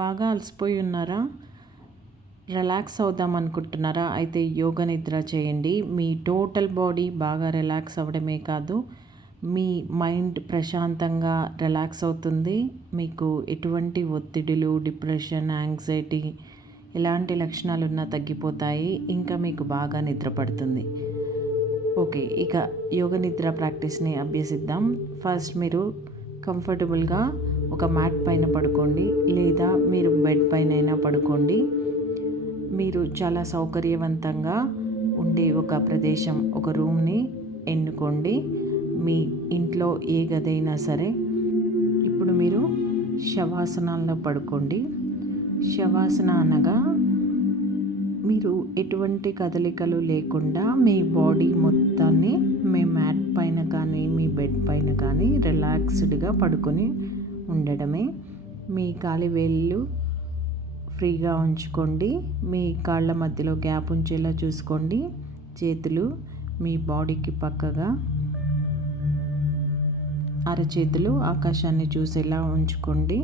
బాగా అలసిపోయి ఉన్నారా? రిలాక్స్ అవుదాం అనుకుంటున్నారా? అయితే యోగ నిద్ర చేయండి. మీ టోటల్ బాడీ బాగా రిలాక్స్ అవ్వడమే కాదు, మీ మైండ్ ప్రశాంతంగా రిలాక్స్ అవుతుంది. మీకు ఎటువంటి ఒత్తిడులు, డిప్రెషన్, యాంగ్జైటీ ఎలాంటి లక్షణాలున్నా తగ్గిపోతాయి. ఇంకా మీకు బాగా నిద్ర పడుతుంది. ఓకే, ఇక యోగ నిద్ర ప్రాక్టీస్ని అభ్యసిద్దాం. ఫస్ట్ మీరు కంఫర్టబుల్గా ఒక మ్యాట్ పైన పడుకోండి, లేదా మీరు బెడ్ పైన అయినా పడుకోండి. మీరు చాలా సౌకర్యవంతంగా ఉండే ఒక ప్రదేశం, ఒక రూమ్ని ఎన్నుకోండి. మీ ఇంట్లో ఏ గదైనా సరే. ఇప్పుడు మీరు శవాసనాల్లో పడుకోండి. శవాసన అనగా మీరు ఎటువంటి కదలికలు లేకుండా మీ బాడీ మొత్తాన్ని మీ మ్యాట్ పైన కానీ మీ బెడ్ పైన కానీ రిలాక్స్డ్గా పడుకొని ఉండడమే. మీ కాలి వేళ్ళు ఫ్రీగా ఉంచుకోండి. మీ కాళ్ళ మధ్యలో గ్యాప్ ఉంచేలా చూసుకోండి. చేతులు మీ బాడీకి పక్కగా, అరచేతులు ఆకాశాన్ని చూసేలా ఉంచుకోండి.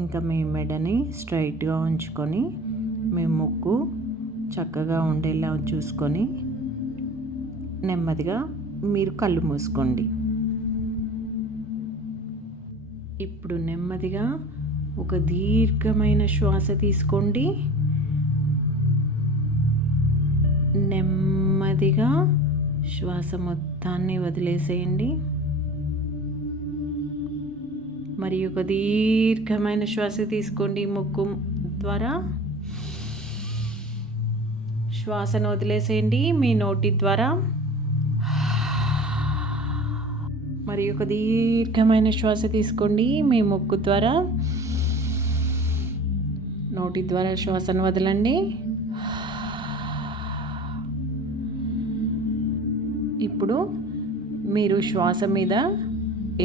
ఇంకా మీ మెడని స్ట్రైట్గా ఉంచుకొని మీ ముక్కు చక్కగా ఉండేలా చూసుకొని నెమ్మదిగా మీరు కళ్ళు మూసుకోండి. ఇప్పుడు నెమ్మదిగా ఒక దీర్ఘమైన శ్వాస తీసుకోండి. నెమ్మదిగా శ్వాస మొత్తాన్ని వదిలేసేయండి. మరి ఒక దీర్ఘమైన శ్వాస తీసుకోండి. ముక్కు ద్వారా శ్వాసను వదిలేసేయండి. మీ నోటి ద్వారా మరి ఒక దీర్ఘమైన శ్వాస తీసుకోండి. మీ ముక్కు ద్వారా, నోటి ద్వారా శ్వాసను వదలండి. ఇప్పుడు మీరు శ్వాస మీద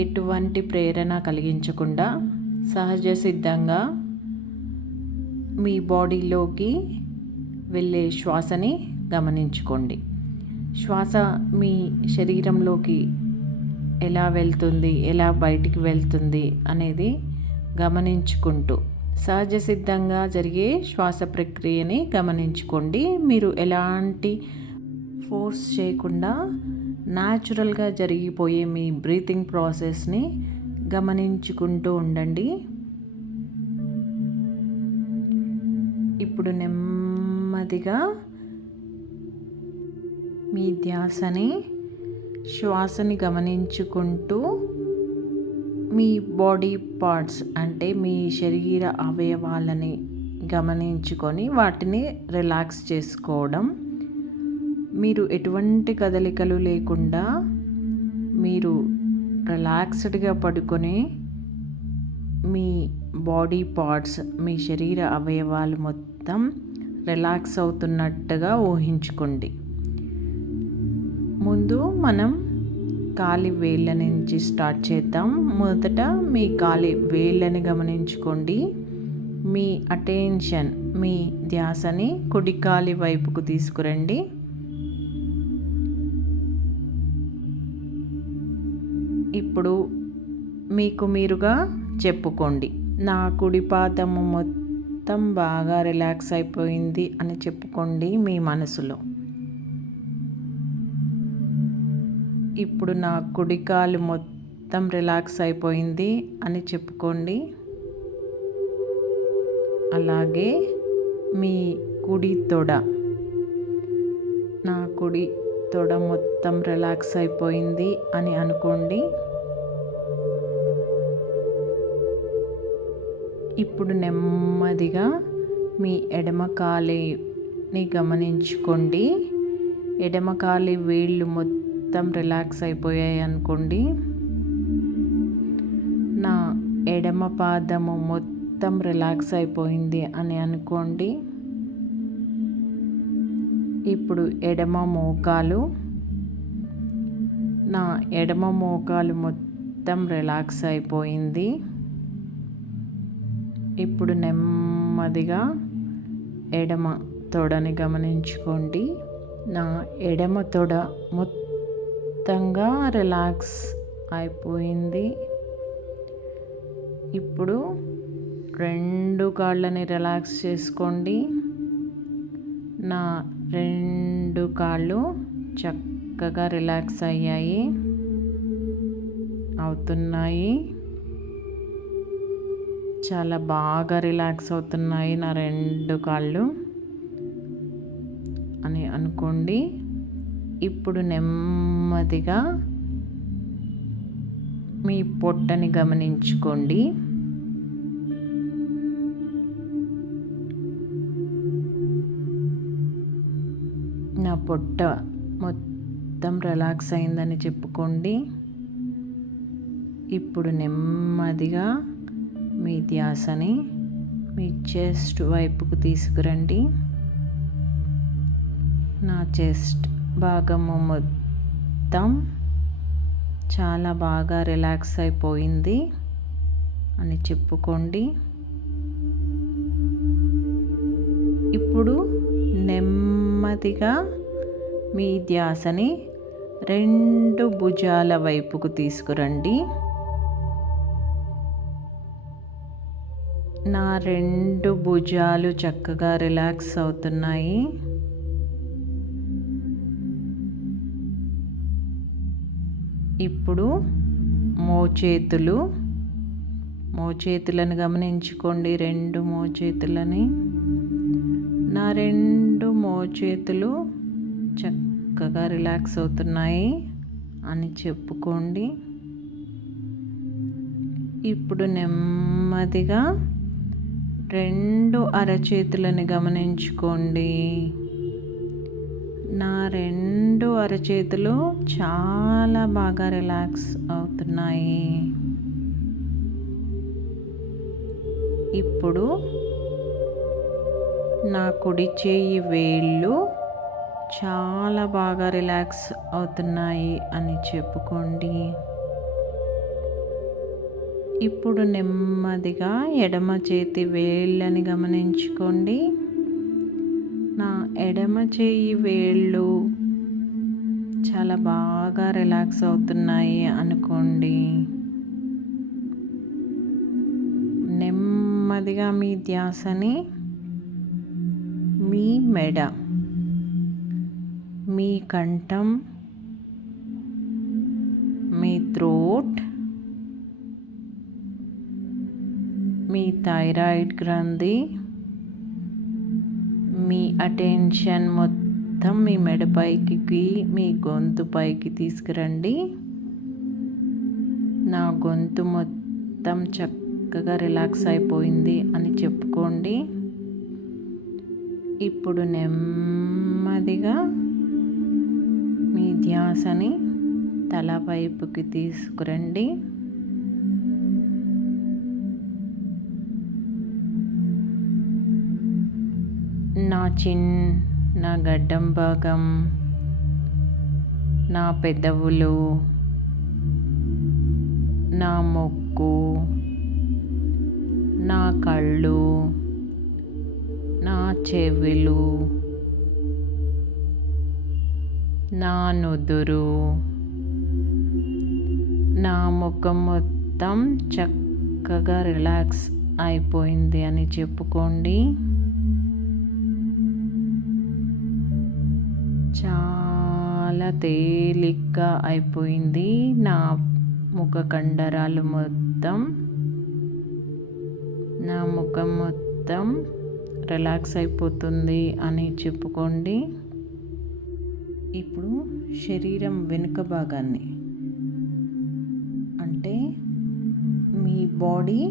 ఎటువంటి ప్రేరణ కలిగించకుండా సహజ సిద్ధంగా మీ బాడీలోకి వెళ్ళే శ్వాసని గమనించుకోండి. శ్వాస మీ శరీరంలోకి ఎలా వెళ్తుంది, ఎలా బయటికి వెళ్తుంది అనేది గమనించుకుంటూ సహజ సిద్ధంగా జరిగే శ్వాస ప్రక్రియని గమనించుకోండి. మీరు ఎలాంటి ఫోర్స్ చేయకుండా న్యాచురల్గా జరిగిపోయే మీ బ్రీతింగ్ ప్రాసెస్ని గమనించుకుంటూ ఉండండి. ఇప్పుడు నెమ్మదిగా మీ ధ్యాసని శ్వాసని గమనించుకుంటూ మీ బాడీ పార్ట్స్ అంటే మీ శరీర అవయవాలని గమనించుకొని వాటిని రిలాక్స్ చేసుకోవడం. మీరు ఎటువంటి కదలికలు లేకుండా మీరు రిలాక్స్డ్గా పడుకొని మీ బాడీ పార్ట్స్, మీ శరీర అవయవాలు మొత్తం రిలాక్స్ అవుతున్నట్టుగా ఊహించుకోండి. ముందు మనం కాలి వేళ్ళ నుంచి స్టార్ట్ చేద్దాం. మొదట మీ కాలి వేళ్ళని గమనించుకోండి. మీ అటెన్షన్, మీ ధ్యాసని కుడి కాలి వైపుకు తీసుకురండి. ఇప్పుడు మీకు మీరుగా చెప్పుకోండి, నా కుడి పాదము మొత్తం బాగా రిలాక్స్ అయిపోయింది అని చెప్పుకోండి మీ మనసులో. ఇప్పుడు నా కుడి కాలు మొత్తం రిలాక్స్ అయిపోయింది అని చెప్పుకోండి. అలాగే మీ కుడి తొడ, నా కుడి తొడ మొత్తం రిలాక్స్ అయిపోయింది అని అనుకోండి. ఇప్పుడు నెమ్మదిగా మీ ఎడమ కాలిని గమనించుకోండి. ఎడమ కాలి వేళ్ళు మొత్తం రిలాక్స్ అయిపోయాయి అనుకోండి. నా ఎడమ పాదము మొత్తం రిలాక్స్ అయిపోయింది అని అనుకోండి. ఇప్పుడు ఎడమ మోకాలు, నా ఎడమ మోకాలు మొత్తం రిలాక్స్ అయిపోయింది. ఇప్పుడు నెమ్మదిగా ఎడమ తొడని గమనించుకోండి. నా ఎడమ తొడ మొత్తంగా రిలాక్స్ అయిపోయింది. ఇప్పుడు రెండు 2 కాళ్ళని రిలాక్స్ చేసుకోండి. నా 2 కాళ్ళు చక్కగా రిలాక్స్ అవుతున్నాయి. చాలా బాగా రిలాక్స్ అవుతున్నాయి నా 2 కాళ్ళు అని అనుకోండి. ఇప్పుడు నెమ్మదిగా మీ పొట్టని గమనించుకోండి. నా పొట్ట మొత్తం రిలాక్స్ అయిందని చెప్పుకోండి. ఇప్పుడు నెమ్మదిగా మీ ధ్యాసని మీ చెస్ట్ వైపుకు తీసుకురండి. నా చెస్ట్ భాగము మొత్తం చాలా బాగా రిలాక్స్ అయిపోయింది అని చెప్పుకోండి. ఇప్పుడు నెమ్మదిగా మీ ధ్యాసని 2 భుజాల వైపుకు తీసుకురండి. నా 2 భుజాలు చక్కగా రిలాక్స్ అవుతున్నాయి. ఇప్పుడు మోచేతులను గమనించుకోండి. 2 మోచేతులని. నా 2 మోచేతులు చక్కగా రిలాక్స్ అవుతున్నాయి అని చెప్పుకోండి. ఇప్పుడు నెమ్మదిగా 2 అరచేతులని గమనించుకోండి. నా 2 అరచేతులు చాలా బాగా రిలాక్స్ అవుతున్నాయి. ఇప్పుడు నా కుడి చేయి వేళ్ళు చాలా బాగా రిలాక్స్ అవుతున్నాయి అని చెప్పుకోండి. ఇప్పుడు నెమ్మదిగా ఎడమ చేతి వేళ్ళని గమనించుకోండి. నా ఎడమ చేయి వేళ్ళు చాలా బాగా రిలాక్స్ అవుతున్నాయి అనుకోండి. నెమ్మదిగా మీ ధ్యాసని మీ మెడ, మీ కంఠం, మీ థ్రోట్, మీ థైరాయిడ్ గ్రంథి, మీ అటెన్షన్ మొత్తం మీ మెడపైకి, మీ గొంతు పైకి తీసుకురండి. నా గొంతు మొత్తం చక్కగా రిలాక్స్ అయిపోయింది అని చెప్పుకోండి. ఇప్పుడు నెమ్మదిగా మీ ధ్యాసని తల వైపుకి తీసుకురండి. నా గడ్డం భాగం, నా పెదవులు, నా ముక్కు, నా కళ్ళు, నా చెవులు, నా నుదురు, నా ముఖం మొత్తం చక్కగా రిలాక్స్ అయిపోయింది అని చెప్పుకోండి. చాలా తేలిగ్గా అయిపోయింది. నా ముఖ కండరాలు మొత్తం, నా ముఖం మొత్తం రిలాక్స్ అయిపోతుంది అని చెప్పుకోండి. ఇప్పుడు శరీరం వెనుక భాగాన్ని, అంటే మీ బాడీ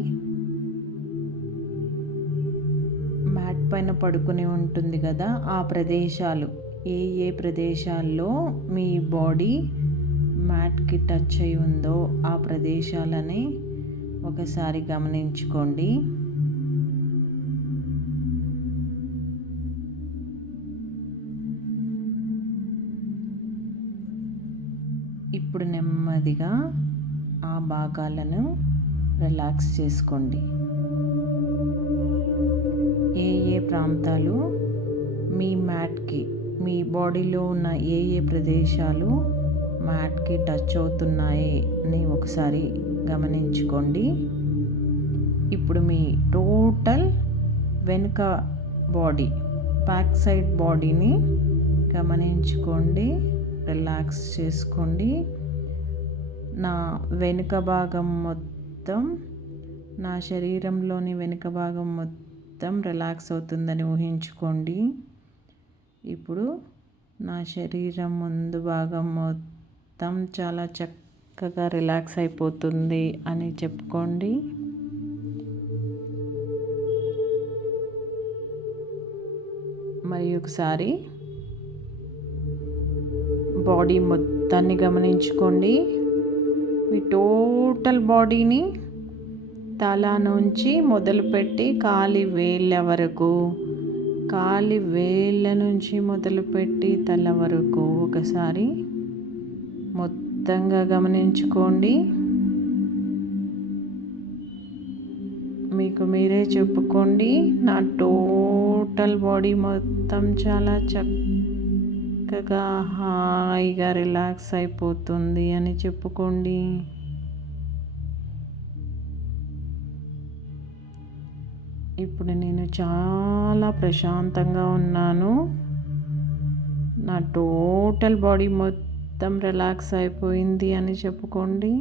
మ్యాట్ పైన పడుకుని ఉంటుంది కదా, ఆ ప్రదేశాలు ఏ ప్రదేశాల్లో మీ బాడీ మ్యాట్కి టచ్ అయి ఉందో ఆ ప్రదేశాలని ఒకసారి గమనించుకోండి. ఇప్పుడు నెమ్మదిగా ఆ భాగాలను రిలాక్స్ చేసుకోండి. ఏ ప్రాంతాలు మీ మ్యాట్కి, మీ బాడీలో ఉన్న ఏ ప్రదేశాలు మ్యాట్కి టచ్ అవుతున్నాయి అని ఒకసారి గమనించుకోండి. ఇప్పుడు మీ టోటల్ వెనుక బాడీ, బ్యాక్ సైడ్ బాడీని గమనించుకోండి, రిలాక్స్ చేసుకోండి. నా వెనుక భాగం మొత్తం, నా శరీరంలోని వెనుక భాగం మొత్తం రిలాక్స్ అవుతుందని ఊహించుకోండి. ఇప్పుడు నా శరీరం ముందు భాగం మొత్తం చాలా చక్కగా రిలాక్స్ అయిపోతుంది అని చెప్పుకోండి. మరి ఒకసారి బాడీ మొత్తాన్ని గమనించుకోండి. మీ టోటల్ బాడీని తల నుంచి మొదలుపెట్టి కాలి వేళ్ళ వరకు, కాలి వేళ్ళ నుంచి మొదలుపెట్టి తల వరకు ఒకసారి మొత్తంగా గమనించుకోండి. మీకు మీరే చెప్పుకోండి, నా టోటల్ బాడీ మొత్తం చాలా చక్కగా హాయిగా రిలాక్స్ అయిపోతుంది అని చెప్పుకోండి. ఇప్పుడు నేను చాలా ప్రశాంతంగా ఉన్నాను. నా టోటల్ బాడీ మొత్తం రిలాక్స్ అయిపోయింది అని చెప్పుకోండి.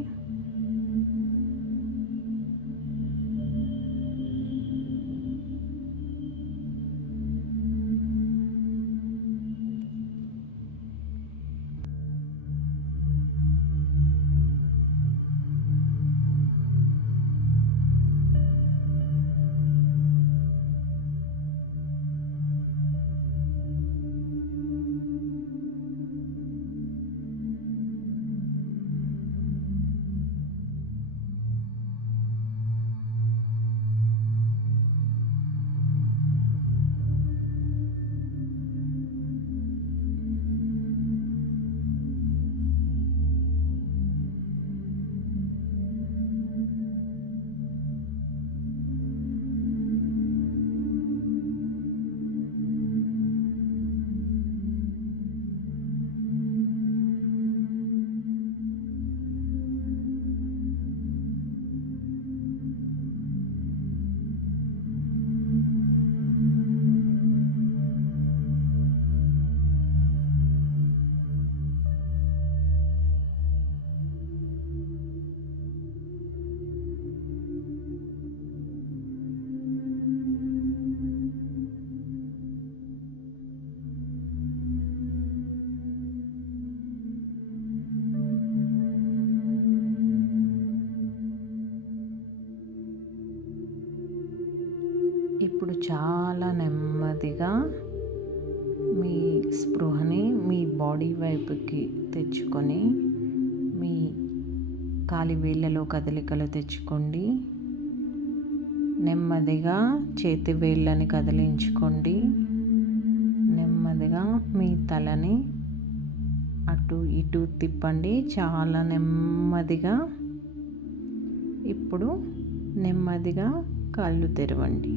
ఇప్పుడు చాలా నెమ్మదిగా మీ స్పృహని మీ బాడీ వైపుకి తెచ్చుకొని మీ కాలి వేళ్ళలో కదలికలు తెచ్చుకోండి. నెమ్మదిగా చేతి వేళ్ళని కదిలించుకోండి. నెమ్మదిగా మీ తలని అటు ఇటు తిప్పండి, చాలా నెమ్మదిగా. ఇప్పుడు నెమ్మదిగా కళ్ళు తెరవండి.